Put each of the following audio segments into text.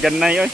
ganay oy.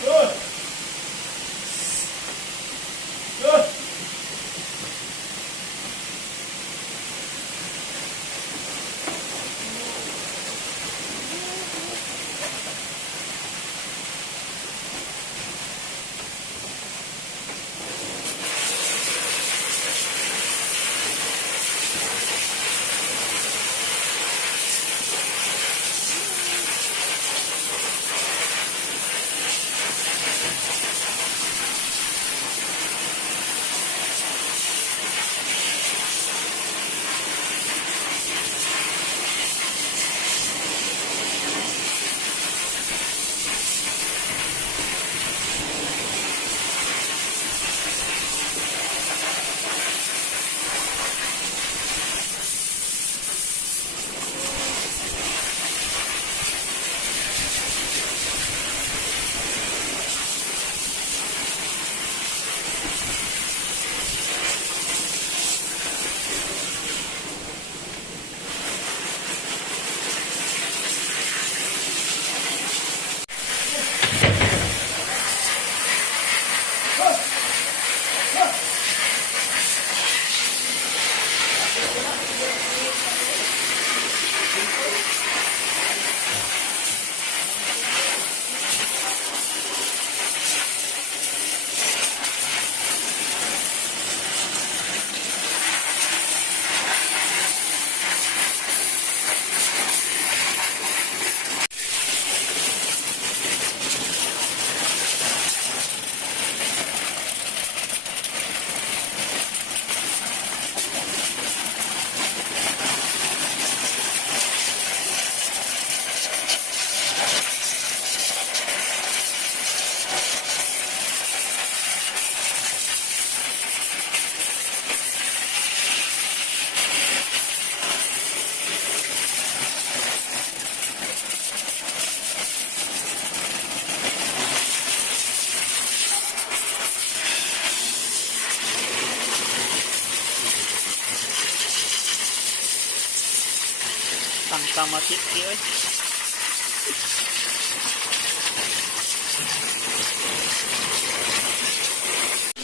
Tangkang mati oy.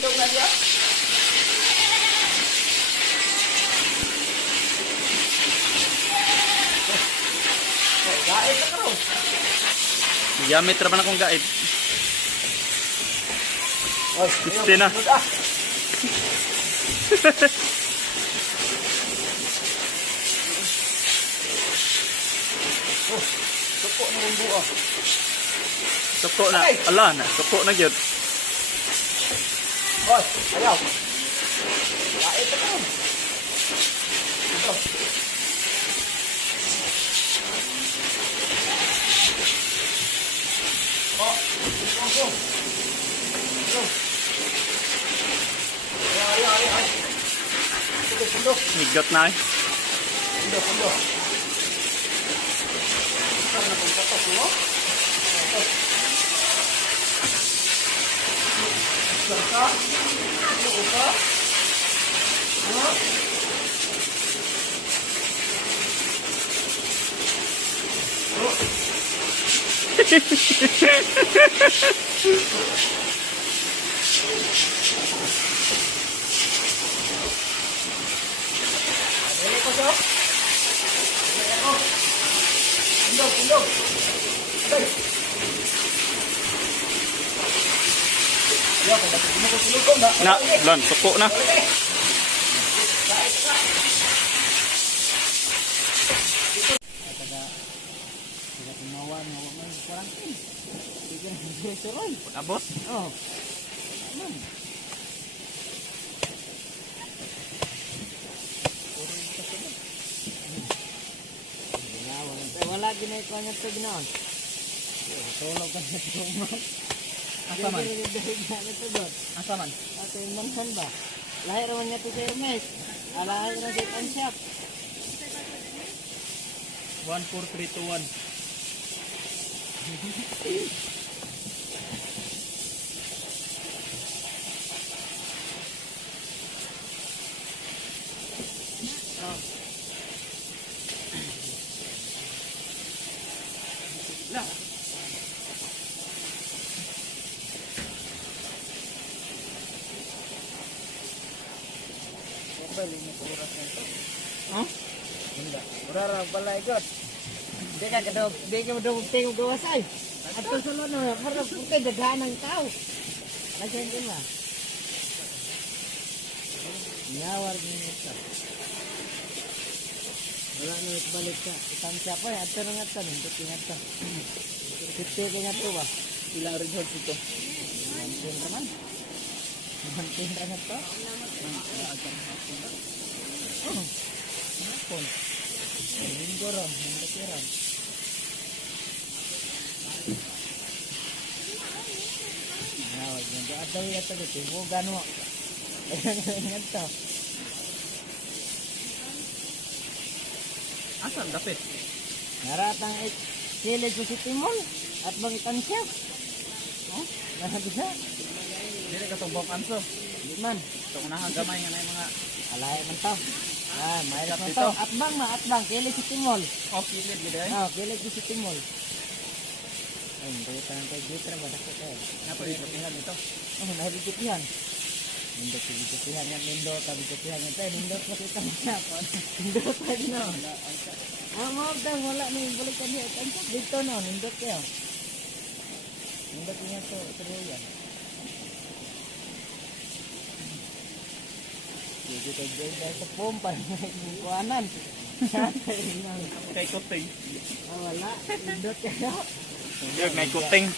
Dog na dia. Gaib ka ro. Gamit ra man akong gaib. Oy, Gusto na. suko na rin buo. Suko na. Ala na, suko na gyud. Oy, ayaw. Gaib ka ro. Oh, go. Ay. Sundo. Higot na eh. Sundo. Sana kung katos mo? Sarka? Ano ka? Ha? Dali ko siya. Dali ako. Pundog. Ay. Ya, kung mo ko sulukon na. Na, lan, suko na. Abot? Oh. Wala ginay ko niya sa ginaon. Tulog ka na ito mo. Asa man? Asa man? Ate manhan ba? Lahir naman niya ito sa Hermes. Alahir na sa Anshap. 14321. ba limit oras na ito? Ha? Hindi. Urara pala ikot. Di ka kadog, di ka madog tingog gawasay. At ito sa loob na, parang putay daghan ng tao. Lagyan din ba? Nyawar din ito. Wala na balik ka. Itang siya pa, ato na nga ito. Hindi nga ito. Kita ka nga ito ba? Ilang results ito? Mantin naman. Mantin na ito. Oh. Hapon. Linggo ron. Hindi kiran. Wag nyo. At daw yata dito. Huwag mo. Ingat to. Asan dapit? Naratang kilid sa si Timon. At bangitan siya. Oh? Nahabi siya. Dili ka itong anso. Hindi man. Itong nahagamay nga na yung mga... Alay man to. May Kat na dito. to. Atbang ma. Atbang. Kilid si Timon. Oh, kilid gila eh. Kilid si Timon. Ay, hindi ka ng kay Gitra ba? Dako tayo. Napagigitihan ito. Nahibigitihan. Nindot bigitihan yan. Nindot. Bigitihan yan tayo. Nindot pa kita niya. Nindot pa din o. Mawag daw. Wala na yung balikan niya. Dito no. Nindot kayo. Nindot niya to. Ito rin yan. Sige tayo dahil sa pompa. Kuhanan. Kay kuting. Wala. Nindot kayo. Yung may kuting.